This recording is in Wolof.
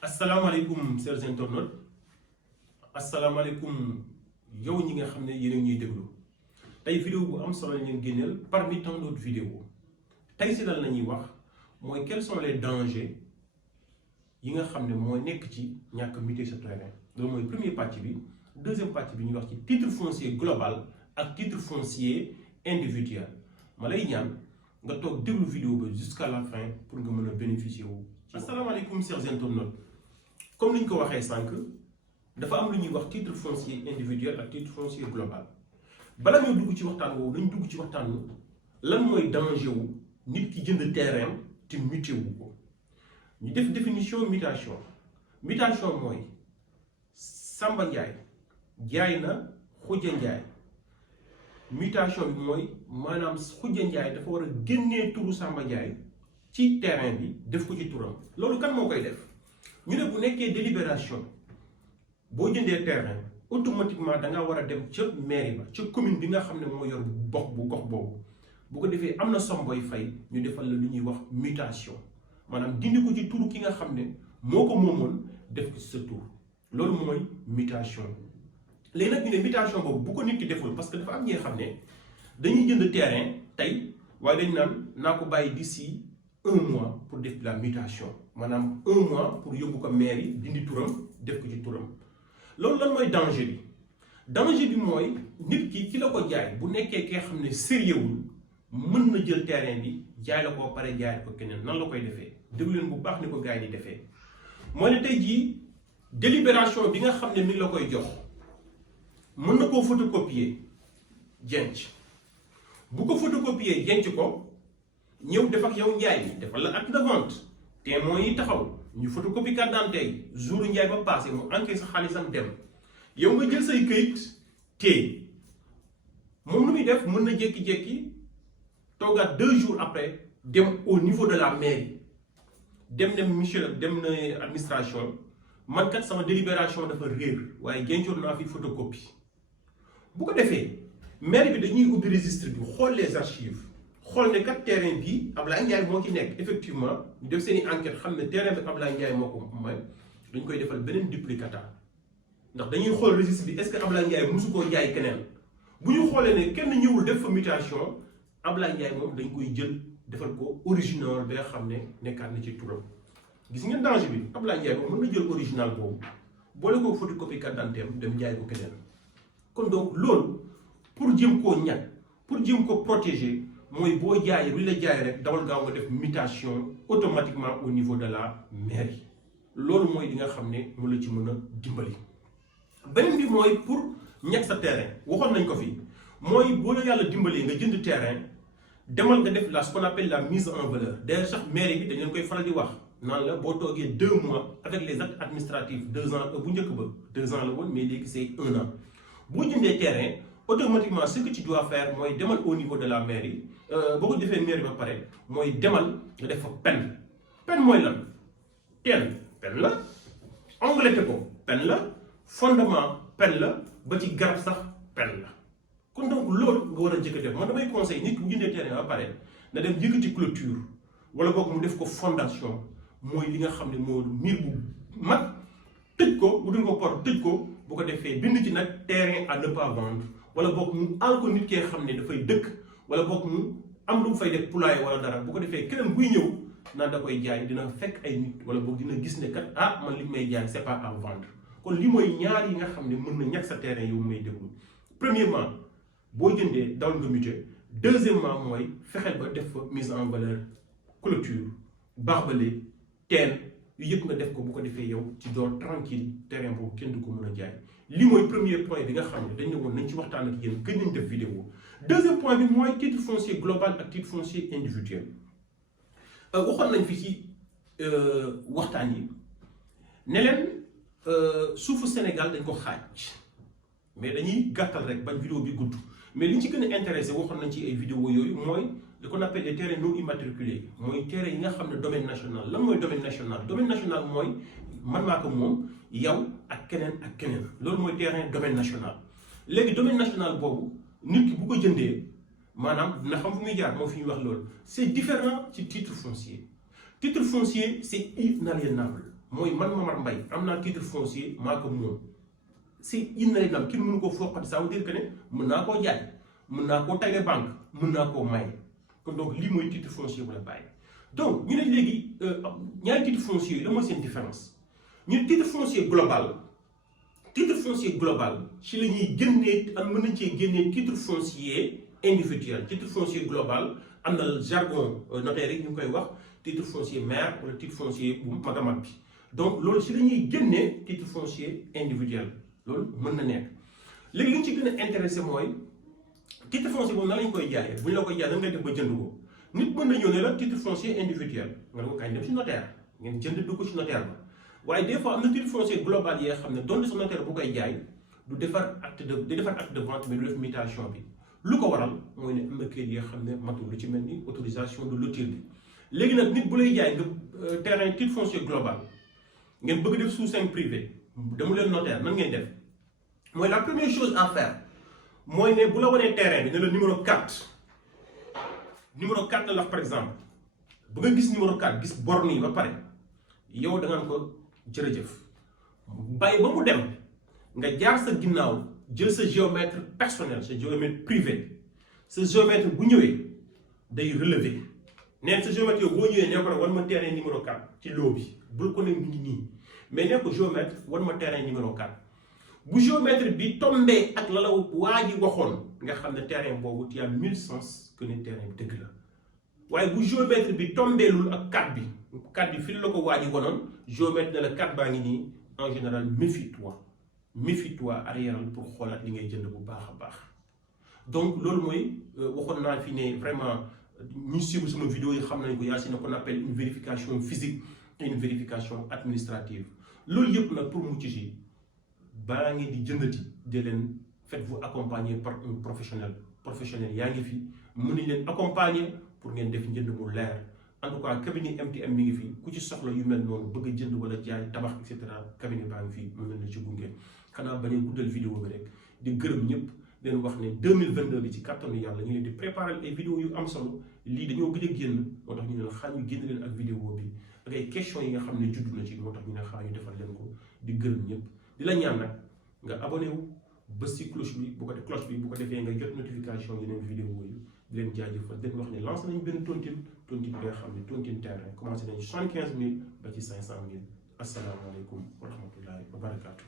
asalaamaaleykum chers internautes asalaamaaleykum yow ñi nga xam ne yéen a ñuy déglu tey vidéo bu am solo leen génneel parmi tant d'autres vidéos tey si lan la ñuy wax mooy quels sont les dangers yi nga xam ne mooy nekk ci ñàkk muter sa terrain loolu mooy premier pàcc bi. deuxième pàcc bi ñuy wax ci titre foncier global ak titre foncier individuel ma lay ñaan nga toog déglu vidéo ba jusqu'à la fin pour nga mën a bénéficier wu. asalaamaaleykum chers internautes comme ni ñu ko waxee sànq dafa am lu ñuy wax titre foncier individuel ak titre foncier global bala ñoo dugg ci waxtaan woowu nañ dugg ci waxtaan wu lan mooy danger wu nit ki jënd terrain te muté wu ko ñu def définition mutation mooy Samba Ndiaye jaay na Khoudia Ndiaye mutation bi mooy maanaam Khoudia Ndiaye dafa war a génnee turu Samba Ndiaye ci terrain bi def ko ci turam loolu kan moo koy def ñu ne bu nekkee délibération boo jëndee terrain automatiquement da nga war a dem ca mairie ba ca commune bi nga xam ne moo yor gox boobu bu ko defee am na somme booy fay ñu defal la lu ñuy wax mutation maanaam dindi ko ci turu ki nga xam ne moo ko moomoon def ko ci sa tur loolu mooy mutation. léegi nag ñu ne mutation boobu bu ko nit ki deful parce que dafa am ñi nga xam ne dañuy jënd terrain tey waaye dañ naan naa ko bàyyi d'ici 1 mois pour def la mutation maanaam 1 mois pour yóbbu ko mairie dindi turam def ko ci turam loolu lan mooy danger bi mooy nit ki la ko jaay bu nekkee kee xam ne sérieuxwul mën na jël terrain bi jaay la ko pare jaay ko keneen nan la koy defee déglu leen bu baax ni ko gars yi di defee mooy ne tey jii délibération bi nga xam ne mi ngi la koy jox mën na koo photocopier jenc bu ko photocopier jenc ko ñëw def ak yow njaay bi defal la acte de vente témoins yi taxaw ñu photocopie carte d'identité yi jour njaay ba passé mu enquête sa xaalisam dem yow nga jël say këyit téye moom lu muy def mën na jékki-jékki toogaat 2 jours après dem au niveau de la mairie dem na administration man kat sama délibération dafa réer waaye gencoon naa fi photocopie bu ko defee mairie bi dañuy ubbi registre bi xool les archives xool ne kat terrain bi Ablaye Ndiaye moo ci nekk effectivement ñu def seen i enquête xam ne terrain bi Ablaye Ndiaye moo ko may dañ koy defal beneen duplicata ndax dañuy xool registre bi est-ce que Ablaye Ndiaye mosu koo jaay keneen bu ñu xoolee ne kenn ñëwul def fa mutation Ablaye Ndiaye moom dañ koy jël defal ko original ba nga xam ne nekkaat na ci turam gis ngeen danger bi Ablaye Ndiaye moom mën na jël original boobu boole ko photocopie carte d'identité dem jaay ko keneen kon donc loolu pour jëm koo ñàkk pour jëm ko protéger mooy boo jaayee lu la jaay rek dawal gaaw nga def mutation automatiquement au niveau de la mairie loolu mooy li nga xam ne mu la ci mën a dimbali. beneen bi mooy pour ñàkk sa terrain waxoon nañ ko fi mooy boo la yàlla dimbalee nga jënd terrain demal nga def ce qu'on appelle la mise en valeur d'ailleurs sax mairie bi dañ leen koy faral di wax. naan la boo toogee 2 mois avec les actes administratifs 2 ans bu njëkk ba 2 ans la woon mais léegi c'est 1 an boo jëndee terrain automatiquement ce que tu dois faire mooy demal au niveau de la mairie boo ko defee mairie ba pare mooy demal nga def fa pen mooy lan pen la ongleté ko pen la fondement pen la ba ci garab sax pen la kon donc loolu nga war a njëkk a def man damay conseil nit bu jëndee terrain ba pare na dem yëkkati clôture wala boog mu def ko fondation mooy li nga xam ne moo miir bu mag tëj ko bu dul ko port tëj ko bu ko defee bind ci nag terrain à ne pas vendre wala boog mu àll ko nit kee xam ne dafay dëkk wala boog mu am lu mu fay def poulailler wala dara bu ko defee keneen buy ñëw naan da koy jaay dina fekk ay nit wala boog dina gis ne kat man li may jaay c'est pas à vendre kon li mooy ñaar yi nga xam ne mën na ñàkk sa terrain yow may déglu premièrement boo jëndee dawal nga muté deuxièmement mooy fexeel ba def fa mise en valeur clôture barbelé teen yu yëpp nga def ko bu ko defee yow ci door tranquille terrain boobu kenn du ko mën a jaay li mooy premier point bi nga xam ne dañ ne woon nañ ci waxtaan ak yéen gën nañ def vidéo deuxième point bi mooy titre foncier global ak titre foncier individuel waxoon nañ fi ci waxtaan yi ne leen suufu Sénégal dañ ko xaaj mais dañuy gàttal rek bañ vidéo bi gudd mais li ñu ci gën a intéressé waxoon nañ ci ay vidéo yooyu mooy ce qu'on appelle les terrains non immatriculés mooy terrain yi nga xam ne domaine national lan mooy domaine national mooy man maa ko moom yow ak keneen loolu mooy terrain domaine national léegi domaine national boobu nit ki bu ko jëndee maanaam dina xam fu muy jaar moo fi ñuy wax loolu c'est différent ci titre foncier c'est inaliénable mooy man Momar Mbaye am naa titre foncier maa ko moom si inna lay nam kenn mënu koo foqati ça veut dire que ne mën naa koo jaay mën naa koo tege banque mën naa koo maye kon donc lii mooy titre foncier bu la bàyyi. donc ñu ne léegi ñaari titre foncier yi la mooy seen différence ñu titre foncier global ci la ñuy génnee am mën nañ cee génnee titre foncier individuel. Titre foncier global am na jargon notaire yi ñu koy wax titre foncier maire wala titre foncier bu mag a mag bi donc loolu ci la ñuy génnee titre foncier individuel loolu mën na nekk. léegi li ñu ci gën a intéressé mooy titre foncier boobu nan lañ koy jaayee bu ñu la koy jaay nan ngay def ba jënd ko nit mën na ñëw ne la titre foncier individuel nga ne ko kañ dem ci notaire ngeen jënd dugg ci notaire ba waaye des fois am na titre foncier global yi nga xam ne doon sa notaire bu koy jaay du defar acte de vente mais du def mutation bi. lu ko waral mooy ne am na kayit yi nga xam ne matul lu ci mel ni autorisation de lotir bi léegi nag nit bu lay jaay nga terrain titre foncier global ngeen bëgg def sous-seing privé demu leen notaire nan ngeen def mooy la première chose à faire mooy ne bu la wanee terrain bi ne la numéro 4 la wax par exemple ba nga gis numéro 4 gis borne yi ba pare yow da ngaan ko jërëjëf bàyyi ba mu dem nga jaar sa ginnaaw jël sa géomètre personnel sa géomètre privé sa géomètre bu ñëwee day relever neen sa géomètre yow boo ñëwee nee ko wan ma terrain numéro 4 ci loo bi bul ko ne mu ngi nii mais nee ko géomètre wan ma terrain numéro 4 bu géomètre bi tombé ak la waa ji waxoon nga xam ne terrain boobu tu as 1000 sens que ne terrain bi dëgg la waaye bu géomètre bi tombeelul ak 4 bi fi la ko waa ji wanoon géomètre ne la 4 baa ngi nii en général méfie-toi arrière pour xoolaat li ngay jënd bu baax a baax donc loolu mooy waxoon naa fi ne vraiment ñu suivre sama vidéo yi xam nañ ko yaa si ne qu'on appelle une vérification physique et une vérification administrative loolu yëpp nag pour mucc ci balaa ngeen di jëndati de leen faites-vous accompagner par un professionnel yaa ngi fi mën nañ leen accompagner pour ngeen def njënd mu leer en tout cas cabinet MTM mi ngi fi ku ci soxla yu mel noonu bëgg a jënd wala jaay tabax et cetera cabinet baa ngi fi mu mel na ci gunge xanaa bañ a guddal vidéo bi rek di gërëm ñëpp leen wax ne 2022 bi ci kàttanu yàlla ñu leen di préparer ay vidéo yu am solo lii dañoo gëj a génn moo tax ñu ne la xaar ñu génn leen ak vidéo bi ak ay questions yi nga xam ne juddu na ci moo tax ñu ne xaar ñu defal leen ko di gërëm ñëpp di la ñaan nag nga abonné wu bës ci cloche bi bu ko defee nga jot notification yeneen vidéo yi di leen jaajëfal di leen wax ne lancé nañu benn tontine bi nga xam ne tontine terrain commencé nañu 75 000 ba ci 500 000 asalaamaaleykum wa rahmatullahi wa barakaatu.